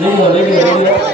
내려 내려 내려.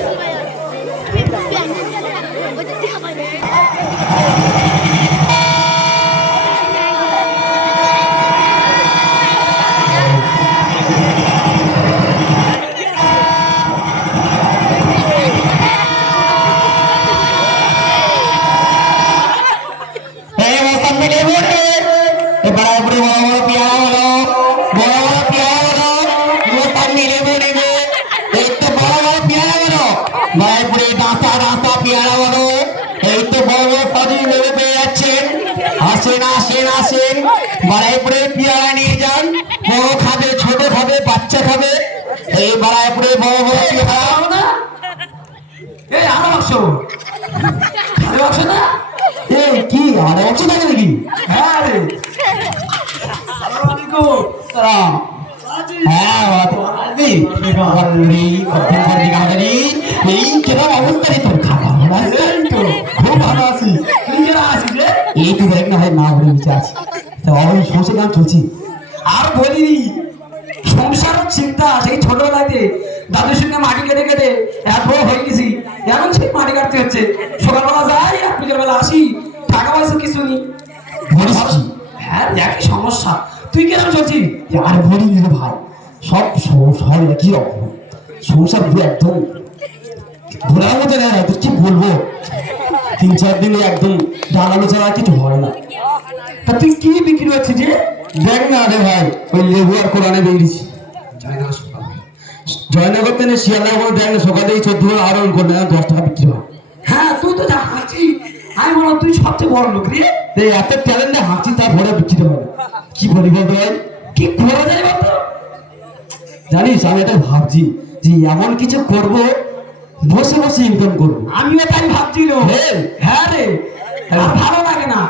বারাইপুরে পেয়ারা নিয়ে যান। বড় খাবে ছোট খাবে বাচ্চা খাবে। এই বারাইপুরে বড় বড় পেয়ারা। না এই আমার বাক্স খালি বাক্স না? এই কি? আর অংশ থাকে নাকি? হ্যাঁ রে। আসসালামু আলাইকুম সালাম। হ্যাঁ এই অবস্থা রে তোর? তো। খুব ভালো আছি। তুই কেন আছিস রে? এই না হয় মা বলে নিচে অবশ্যই সমস্যা গান চলছি আর বলিনি সংসারের চিন্তা সেই ছোটবেলাতে দাদুর সঙ্গে মাটি কেটে কেটে এত হয়ে গেছি। এখন সেই মাটি কাটতে হচ্ছে। সকালবেলা যাই আর বিকেল বেলা আসি। টাকা পয়সা কিছু নেই। হ্যাঁ একই সমস্যা। তুই কেমন চলছিস? আর বলি রে ভাই। সব সব সব একই রকম। সংসার একদম ঘোরার মতো না তোর কি বলব? তিন চার দিনে একদম দাঁড়ানো ছাড়া কিছু হয় না। তা তুই কি বিক্রি হচ্ছিস যে? দেখ না রে ভাই ওই লেবু আর কোরআনে বেরিয়েছি। জয়নগর শিয়ালদা করে দেখ না সকালে এই চোদ্দ করে আরও করে না দশ টাকা বিক্রি হয়। হ্যাঁ তুই তো যা হাঁচি। আমি বললাম তুই সবচেয়ে বড় লোক রে। এই এত ট্যালেন্টে হাঁচি তার ভরে বিক্রি না। কি বলি বলতো ভাই? কি করা যায় বলতো জানিস আমি এটা ভাবছি যে এমন কিছু করব বসে বসে ইনকাম করব। আমিও তাই ভাবছিল। হ্যাঁ। হ্যাঁ রে ভালো লাগে না।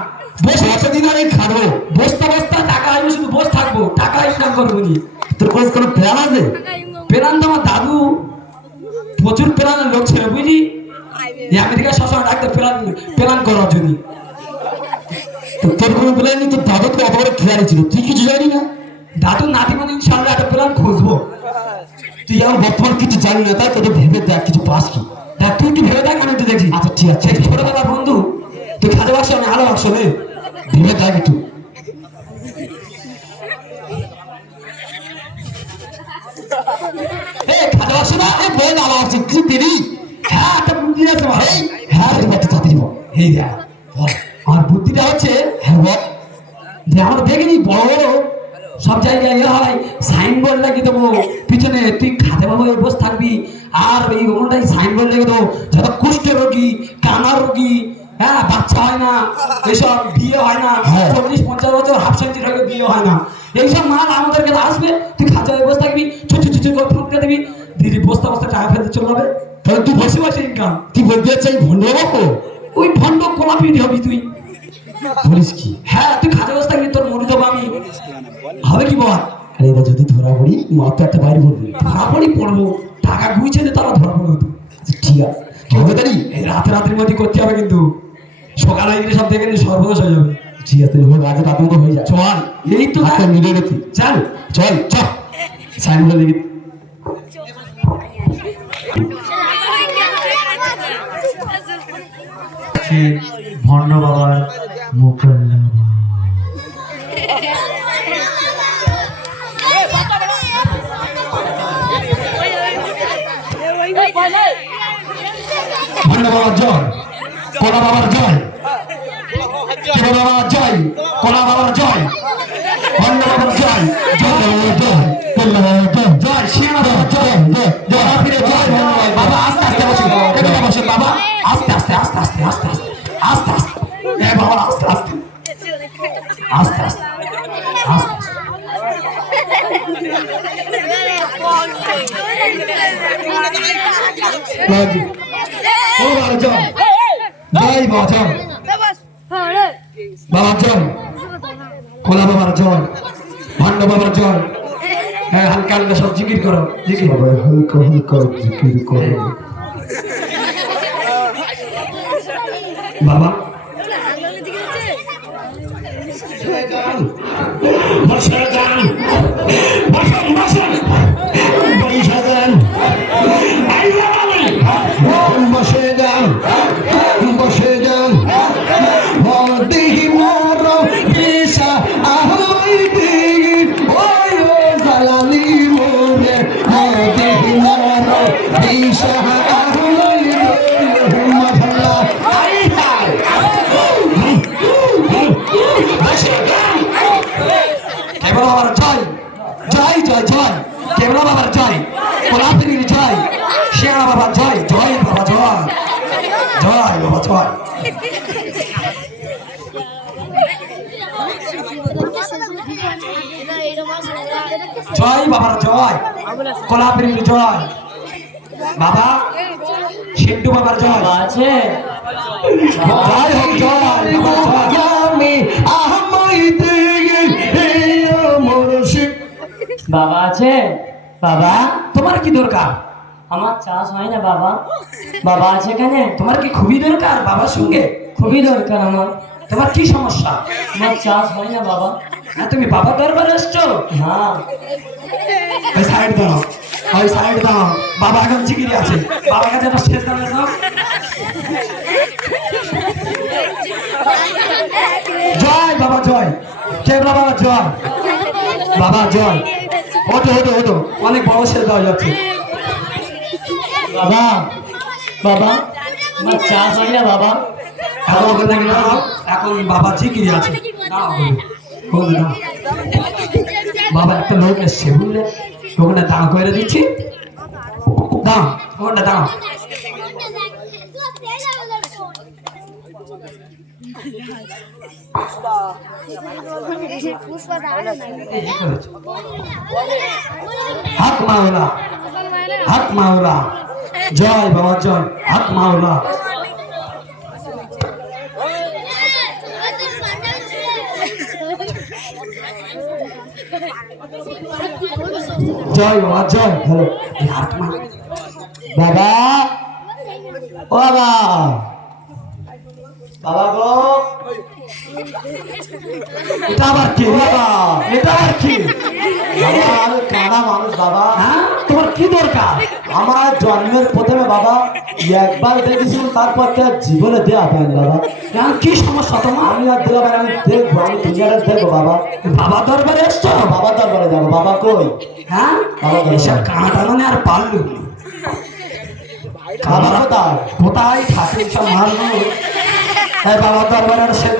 বসে বসে দিন আমি খাব। বসতে বসতে টাকা আসবে শুধু বসে থাকব টাকা ইনকাম করব নি তোর কোন কোনো প্ল্যান আছে? প্ল্যান তো আমার দাদু প্রচুর প্ল্যানের লোক ছিল বুঝলি? আমেরিকা সবসময় ডাক্তার প্ল্যান প্ল্যান করার জন্য। তোর কোনো প্ল্যান নেই? তোর দাদা তো অত বড় খেয়ালি ছিল। তুই কিছু জানি না? দাদু নাতি মানে ইনশাল্লাহ একটা প্ল্যান খুঁজবো। তুই আমার বর্তমান কিছু জানি না তাই তোকে ভেবে দেখ কিছু পাস কি? দেখ তুই একটু ভেবে দেখ আমি একটু দেখছি। আচ্ছা ঠিক আছে। সেই ছোটবেলার বন্ধু তুই বাক্স আমি আলো বাক্স নে ভেবে দেখ একটু। এ খাদে বাক্স না আরে বল আলো আছে কি দেরি। হ্যাঁ একটা বুদ্ধি আছে আমার। হ্যাঁ রে বাচ্চা এই দেখ। আমার বুদ্ধিটা হচ্ছে হ্যাঁ বল। যে আমরা দেখিনি বড় বড় সব জায়গায় ইয়ে হয় সাইনবোর্ড লাগিয়ে দেবো। পিছনে তুই খাতে বাবু বসে থাকবি। আর এই ওখানটাই সাইনবোর্ড লেগে দেবো। যত কুষ্ঠ রোগী কানার রোগী হ্যাঁ বাচ্চা হয় না এসব বিয়ে হয় না হ্যাঁ। চল্লিশ পঞ্চাশ বছর হাফ সেঞ্চুরি হয়ে বিয়ে হয় না। এইসব মাল আমাদের কাছে আসবে তুই খাঁচায় বসে থাকবি ছুট ছুট করে ফুটতে দিবি। দিদি বস্তা বস্তা টাকা ফেলতে চলে যাবে। তাহলে তুই বসে বসে ইনকাম তুই বলতে চাই ভণ্ড ওই ভণ্ড কোলাপিট হবি তুই। বলিস কি? হ্যাঁ তুই খাঁচা বসে থাকবি তোর আমি হবে কি বল? আরে এটা যদি ধরা পড়ি মাত্র একটা বাইরে ধরা পড়ি পড়ব। টাকা গুইছে যে তারা ধরা পড়ব। আচ্ছা, ঠিক আছে। হবে তারি এই রাতে রাতের মধ্যে করতে হবে কিন্তু। সকালে গেলে সব দেখে নিয়ে সর্বনাশ হয়ে যাবে। ঠিক আছে রাত মতো হয়ে যায়। চল এই তো হাতে মিলে রেখি। চল চল চল সাইনবোর্ড দেখি সে ভণ্ড বাবার মোকাল্লা ভণ্ড বাবার জয়। কোলা বাবার জয়। কেবল বাবার জয়। কোলা বাবার জয়। ভণ্ড বাবার জয় জয় জয় কোলা বাবার জয়। জয় শিয়ানা বাবার জয় জয় ফিরে জয়। বাবা, আস্তে আস্তে, বসে। এখানে বসে। বাবা। আস্তে আস্তে আস্তে আস্তে আস্তে আস্তে। আস্তে আস্তে। বাবা, আস্তে আস্তে। আস্তে আস্তে। লাগি ও বাবা জয় জয় বাবা জয় কোলা বাবার জয় ভান্ড বাবার হ্যাঁ হালকা হালকা সব জিকির করো। জিকির হালকা হালকা জিকির করে। বাবা। বাবার জয় কোলাপিরির জয়। বাবা সিন্টু বাবার জয়। আছে। জয় হোক জয়। বাবা আছে। বাবা তোমার কি দরকার? আমার চাষ হয় না বাবা। বাবা আছে এখানে? তোমার কি খুবই দরকার বাবার সঙ্গে? খুবই দরকার আমার। তোমার কি সমস্যা? আমার চাষ হয় না বাবা। হ্যাঁ তুমি বাবা দরবারে এসছো হ্যাঁ। সাইড দাও ওই সাইড দাও। বাবা এখন চিকিরি আছে। বাবার কাছে একটা শেষ দাও দাও জয় বাবা জয়। কেবলা বাবা জয়? বাবা জয়। ওটো ওটো ওটো অনেক বড় শেষ দেওয়া যাচ্ছে। বাবা বাবা। আমার চাষ হয় না বাবা? এখন বাবা চিকিরি আছে। দাও। বাবা একটা লোক এসছে, বুঝলে? ওখানে দাঁড় করে দিচ্ছি। এই করেছে। হাত মাওলা হাত মাওলা। জয় বাবা, জয়। হাত মাওলা। জয় বাবা, জয়। হ্যালো বাবা, ও বাবা। বাবা গো। এটা আবার কি? বাবা, এটা আবার কি? বাবা মানুষ, বাবা। হ্যাঁ? তোমার কি দরকার? আমার জন্মের প্রথমে বাবা একবার দেখেছিলাম তারপর তো জীবনে দেওয়া পাইনি বাবা। হ্যাঁ, কি সমস্যা তোমার? আমি আর দেওয়া আমি দেখব আমি দুনিয়াটা দেখব বাবা। বাবা দরবারে এসছো? বাবা দরবারে যাব। বাবা কই? হ্যাঁ? বাবা। এসব কাঁটা মানে আর পারল বাবা কোথায়? কোথায়? থাকে সব মারলো। এই বাবা দরবারে আর সে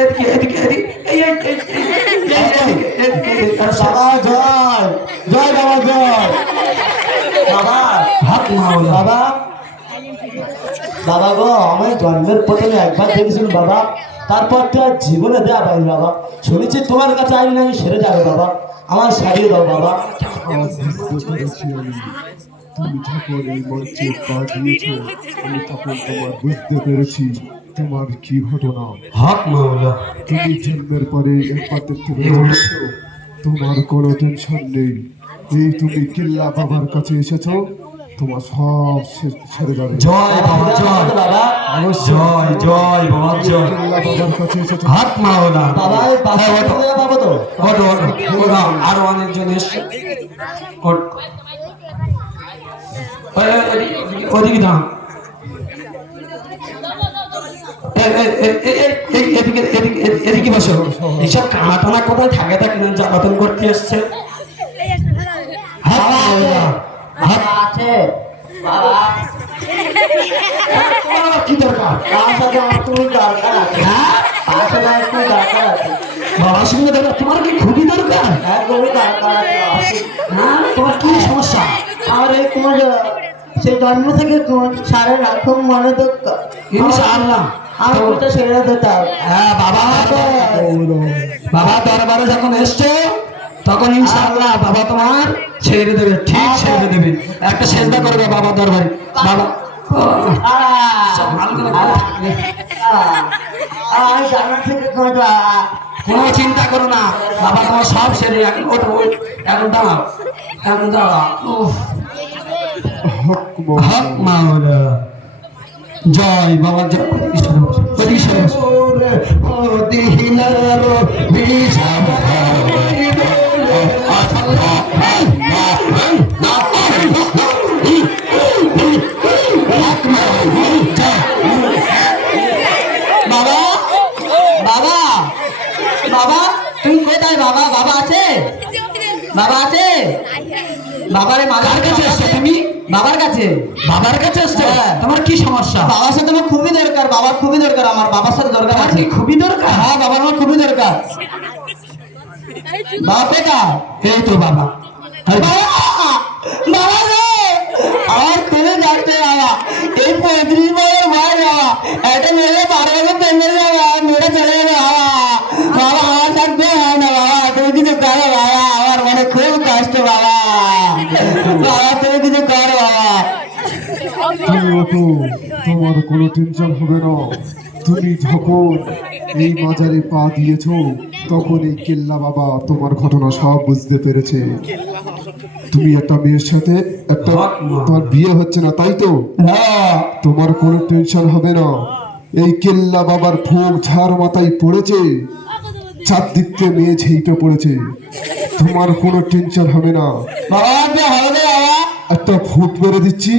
এদিকে এদিকে এদিকে জয় বাবা জয় বাবা বাবা বাবা গো আমি জন্মের প্রথমে একবার দেখেছিলাম বাবা তারপর তো জীবনে দেওয়া পাইনি বাবা শুনেছি তোমার কাছে আমি সেরে যাবে বাবা আমার সারিয়ে দাও বাবা তুমি যখন এই মঞ্চে পা দিয়েছ আমি তখন তোমার বুঝতে পেরেছি তোমার কি ঘটনা হাত মাওলা তুমি জন্মের পরে একবার দেখতে তোমার কোনো টেনশন নেই এই তুমি কিল্লা বাবার কাছে এসেছ তোমার সব ছেড়ে যাবে জয় বাবা জয় বাবা জয় জয় বাবা জয় কিল্লা বাবার কাছে এসেছ হাত মাওলা বাবা বাবা হ্যাঁ, তো আরও ওই, ওই, ওদিকে- ওদিকে দাও এ- এ- এ- এ- এ- এ- এদিকে এদিকে বসো। এইসব কানা টানা কোথায় থাকে থাকে না জ্বালাতন করতে আছে বাবা কি দরকার? আছে। হ্যাঁ? বাবার সঙ্গে দরকার তোমার কি খুবই দরকার? হ্যাঁ তোমার কি সমস্যা? আর এই তোমার সেই জন্ম থেকে সারা রাখুন মনে তো ইনশাআল্লাহ আমি ওটা দিতাম হ্যাঁ বাবা বাবা। দরবারে যখন এসছো তখন ইনশাআল্লাহ বাবা তোমার ছেড়ে দেবে ঠিক ছেড়ে দেবে। একটা করবে বাবা দরবারে। বাবা। কোনো চিন্তা করো না। বাবা তোমার সব ছেড়ে এখন ওঠো এখন দাঁড়াও এখন দাঁড়াও। হক হক মাওলা। জয় বাবা জয়। বাবা বাবা বাবা। তুমি কোথায়? বাবা বাবা আছে? বাবা আছে? বাবারে মাগার কাছে বাবার কাছে? বাবার কাছে এসছো হ্যাঁ। তোমার কি সমস্যা? বাবার সাথে আমার খুবই দরকার বাবার খুবই দরকার আমার বাবার সাথে দরকার আছে। খুবই দরকার? হ্যাঁ বাবার আমার খুবই দরকার। বাবা কোথায় এই তো বাবা। বাবা! বাবা রে! আমার খুলে যাচ্ছে বাবা। এই পঁয়ত্রিশ বছর বয়স বাবা। একটা মেয়ে বারো বছর পেন্ডেল বাবা মেয়েটা চলে যাবে বাবা। বাবা আমার থাকতে হয় না বাবা। তুমি কিছু করো বাবা আমার মনে খুব কষ্ট বাবা বাবা তুমি কিছু করো বাবা। তুমি ওঠো তোমার কোনো টেনশন হবে না। তুমি যখন এই মাজারে পা দিয়েছ তখন এই কেল্লা বাবা তোমার ঘটনা সব বুঝতে পেরেছে। তুমি একটা মেয়ের সাথে একটা তোমার বিয়ে হচ্ছে না তাই তো? তোমার কোনো টেনশন হবে না। এই কেল্লা বাবার ফোক ঝাড় মাথায় পড়েছে। চারদিক থেকে মেয়ে ঝেঁটে পড়েছে। তোমার কোনো টেনশন হবে না। একটা ফুট মেরে দিচ্ছি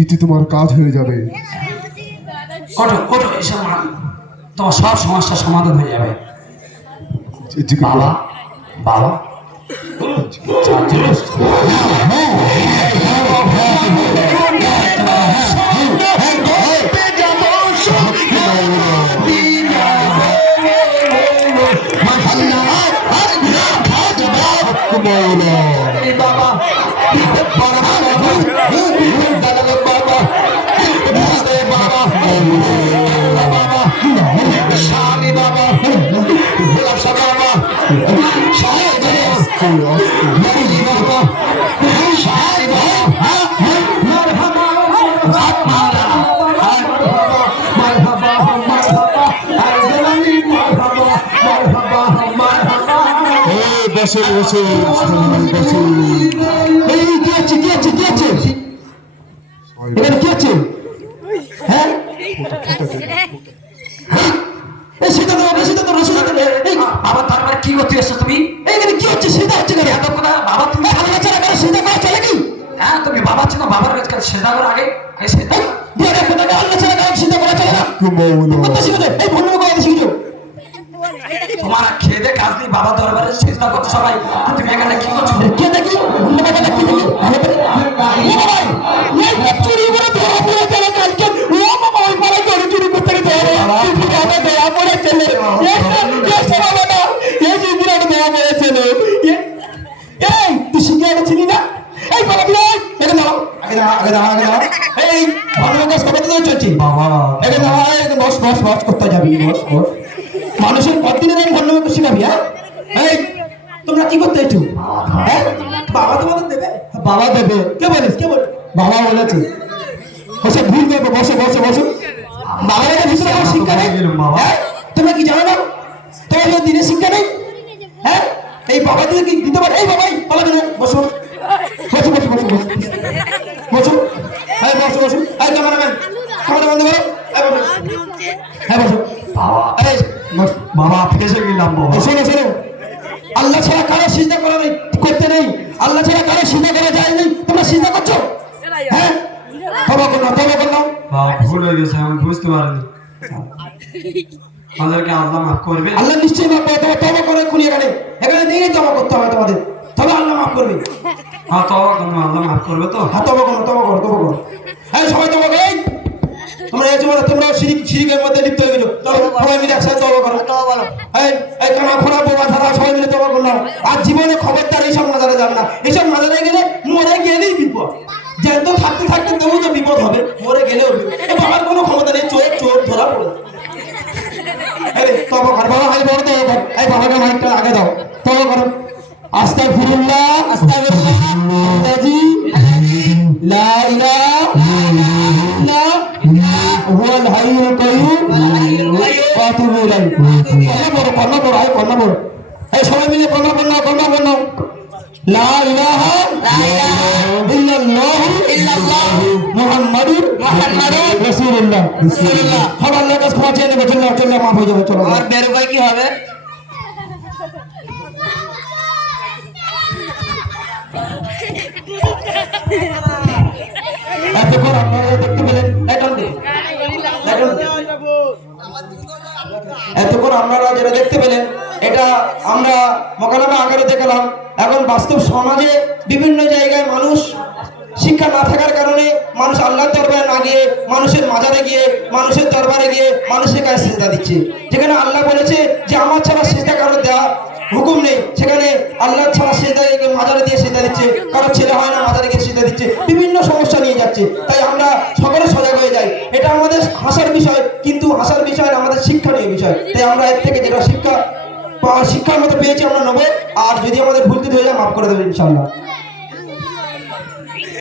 ইতি তোমার কাজ হয়ে যাবে। ওঠো ওঠো এসব তোমার সব সমস্যার সমাধান হয়ে যাবে। বাবা বাবা। এই বসে সবাই বসে এই কি আছে কি আছে কি আছে হ্যাঁ সেটা তো সেটা তো এই বাবা তারপরে কি করতে এসছো তুমি? বাবার কাছে সেদা করে আগে আগে সেদা বিয়ে কোথায় আল্লাহ ছাড়া করা চলে না। শিখেছো এই শিখেছো। তোমার খেদে কাজ নেই বাবা দরবারে সেদা করছ সবাই। তুমি এখানে কি করছ? কে দেখি? অন্য কথা কি দেখি? এই চুরি বসে ভুল করব বসে বসে বসে। বাবা এর ভিতরে আমার শিক্ষা নেই? হ্যাঁ? তোমরা কি জানো না? তোমার দিনে শিক্ষা নেই? হ্যাঁ? এই বাবা দিয়ে কি দিতে পারে? এই বাবাই পালাবে না বসো। বসো বসো বসো বসো। বসো। হ্যাঁ বসো বসো। এই ক্যামেরাম্যান ক্যামেরা বন্ধ করো। হ্যাঁ বসো। বাবা। ফেসে গেলাম বাবা শোনো শোনো। আল্লাহ ছাড়া কারও সিজদা করা নেই করতে নেই। আল্লাহ ছাড়া কারও সিজদা করা যায় নেই। তোমরা সিজদা করছ? হ্যাঁ? তবা করো তবা করো ভুল হয়ে গেছে আমি বুঝতে পারিনি। আমাদেরকে আল্লাহ মাফ করবে। আল্লাহ নিশ্চয়ই মাফ করবে তবে তবা করে খুলি এখানে এখানে দিয়েই তবা করতে হবে তোমাদের। তবে আল্লাহ মাফ করবে। হ্যাঁ তো তুমি আল্লাহ মাফ করবে তো? হ্যাঁ তবা করো তবা করো তবা করো। এই সবাই তবা করো এই। তোমরা এই তোমরা তোমরা শিরিক শিরিকের মধ্যে লিপ্ত হয়ে গেছো। সবাই মিলে একসাথে তবা করো। এই এই কানা ফোনা বোবা ছাড়া সবাই মিলে তবা করলাম। আর জীবনে খবরদার এইসব মাজারে যাবে না। এইসব মাজারে গেলে মরে গেলেই বিপদ। জ্যান্ত থাকতে থাকতে তবু তো বিপদ হবে, মরে গেলেও বাবার কোনো ক্ষমতা নেই চোর চোর ধরা পড়ে লা সবাই মিলে কন্না কন্না কন্না কন্না লা ইল্লাল্লাহু মুহাম্মাদুর রাসূলুল্লাহ। রাসূলুল্লাহ। সব আল্লাহর কাছে ক্ষমা চেয়ে নেবে চলো চলো মাফ হয়ে যাবে চলো। আর বের উপায় কি হবে? এতক্ষণ আপনারা দেখতে পেলেন। এতক্ষণ আপনারা যেটা দেখতে পেলেন এটা আমরা মোকালামা আকারে দেখলাম। এখন বাস্তব সমাজে বিভিন্ন জায়গায় মানুষ শিক্ষা না থাকার কারণে মানুষ আল্লাহর দরবারে না গিয়ে মানুষের মাজারে গিয়ে, মানুষের দরবারে গিয়ে মানুষের কাছে সেজদা দিচ্ছে। যেখানে আল্লাহ বলেছে যে, আমার ছাড়া সেজদা কারও দেওয়া হুকুম নেই। সেখানে আল্লাহ ছাড়া সেদাকে মাজারে দিয়ে সেদা দিচ্ছে। কারও ছেলে হয় না, মাজারে গিয়ে সেদা দিচ্ছে। বিভিন্ন সমস্যা নিয়ে যাচ্ছে। তাই আমরা সকলে সজাগ হয়ে যাই। এটা আমাদের হাসার বিষয়, কিন্তু হাসার বিষয় আমাদের শিক্ষণীয় বিষয়। তাই আমরা এর থেকে যেটা শিক্ষা শিক্ষার মতো পেয়েছি আমরা নেব। আর যদি আমাদের ভুল হয়ে যায়, মাফ করে দেবো ইনশাল্লাহ